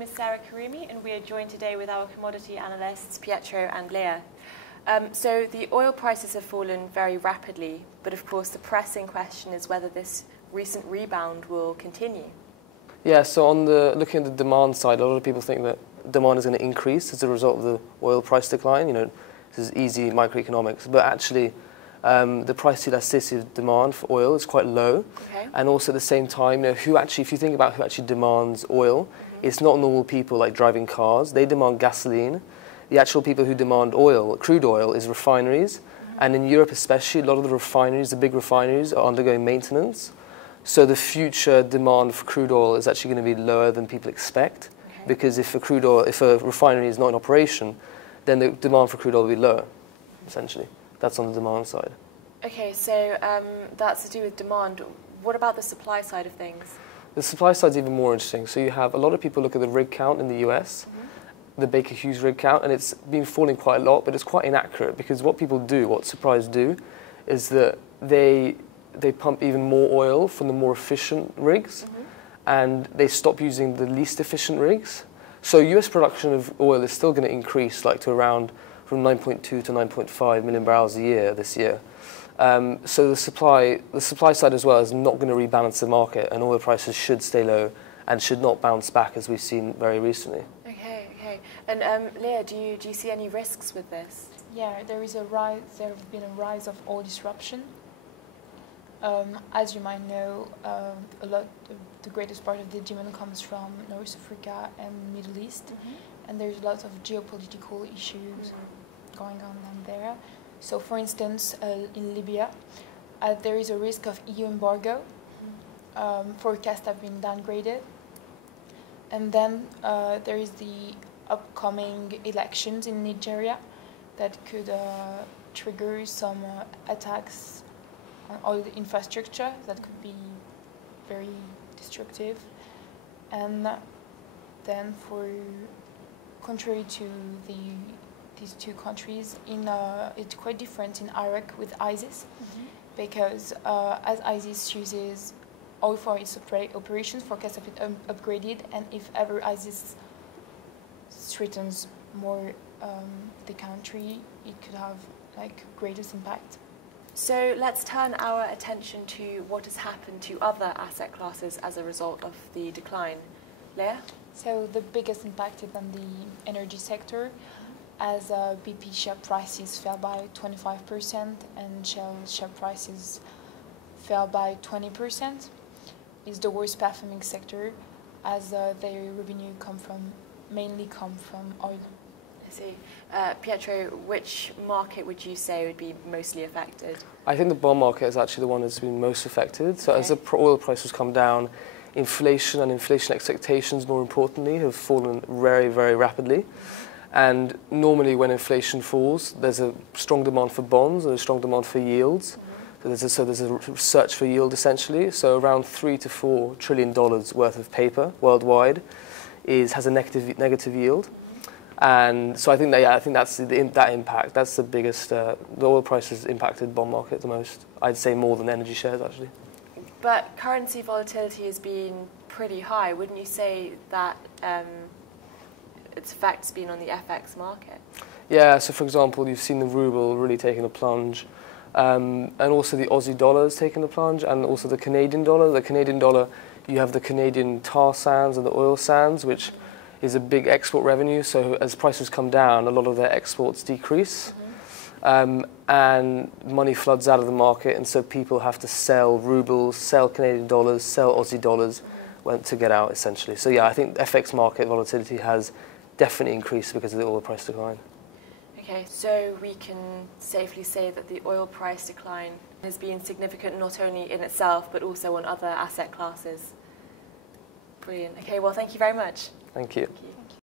name is Karimi, and we are joined today with our commodity analysts, Pietro and Leah. So the oil prices have fallen very rapidly, but of course the pressing question is whether this recent rebound will continue. Yeah, so looking at the demand side, a lot of people think that demand is going to increase as a result of the oil price decline. You know, this is easy microeconomics, but actually the price elasticity of demand for oil is quite low. Okay. And also at the same time, if you think about who actually demands oil, it's not normal people like driving cars. They demand gasoline. The actual people who demand oil, crude oil, is refineries. And in Europe especially, a lot of the refineries, the big refineries, are undergoing maintenance. So the future demand for crude oil is actually going to be lower than people expect. Okay. Because if a refinery is not in operation, then the demand for crude oil will be lower, essentially. That's on the demand side. Okay, so that's to do with demand. What about the supply side of things? The supply side is even more interesting. So you have a lot of people look at the rig count in the US, the Baker Hughes rig count, and it's been falling quite a lot, but it's quite inaccurate because what people do, what suppliers do, is that they pump even more oil from the more efficient rigs, and they stop using the least efficient rigs. So US production of oil is still going to increase like to around from 9.2 to 9.5 million barrels a year this year. So the supply side as well is not going to rebalance the market, and oil prices should stay low and should not bounce back as we've seen very recently. Okay. And Leah, do you see any risks with this? Yeah, there has been a rise of oil disruption. As you might know, the greatest part of the demand comes from North Africa and Middle East, and there's lots of geopolitical issues going on there. So, for instance, in Libya, there is a risk of EU embargo. Forecasts have been downgraded. And then there is the upcoming elections in Nigeria that could trigger some attacks on oil infrastructure that could be very destructive. And then contrary to these two countries, it's quite different in Iraq with ISIS, because as ISIS uses oil for its operations, forecasts have been upgraded, and if ever ISIS threatens more the country, it could have like greatest impact. So let's turn our attention to what has happened to other asset classes as a result of the decline. Leah? So the biggest impact is on the energy sector, as BP share prices fell by 25% and Shell share prices fell by 20%. It's the worst performing sector, as their revenue mainly come from oil. I see. Pietro, which market would you say would be mostly affected? I think the bond market is actually the one that's been most affected. So as the oil prices come down, inflation and inflation expectations, more importantly, have fallen very, very rapidly. And normally when inflation falls, there's a strong demand for bonds and a strong demand for yields. So there's a search for yield, essentially. So around $3 to $4 trillion worth of paper worldwide has a negative yield. And so I think that's that impact. That's the biggest. The oil prices impacted bond market the most. I'd say more than energy shares, actually. But currency volatility has been pretty high. Wouldn't you say that its effect's been on the FX market? Yeah. So for example, you've seen the ruble really taking a plunge. And also the Aussie dollar has taken a plunge, and also the Canadian dollar. The Canadian dollar, you have the Canadian tar sands and the oil sands, which is a big export revenue. So as prices come down, a lot of their exports decrease. And money floods out of the market, and so people have to sell rubles, sell Canadian dollars, sell Aussie dollars to get out, essentially. So yeah, I think FX market volatility has definitely increased because of the oil price decline. Okay, so we can safely say that the oil price decline has been significant not only in itself, but also on other asset classes. Brilliant. Okay, well, thank you very much. Thank you. Thank you.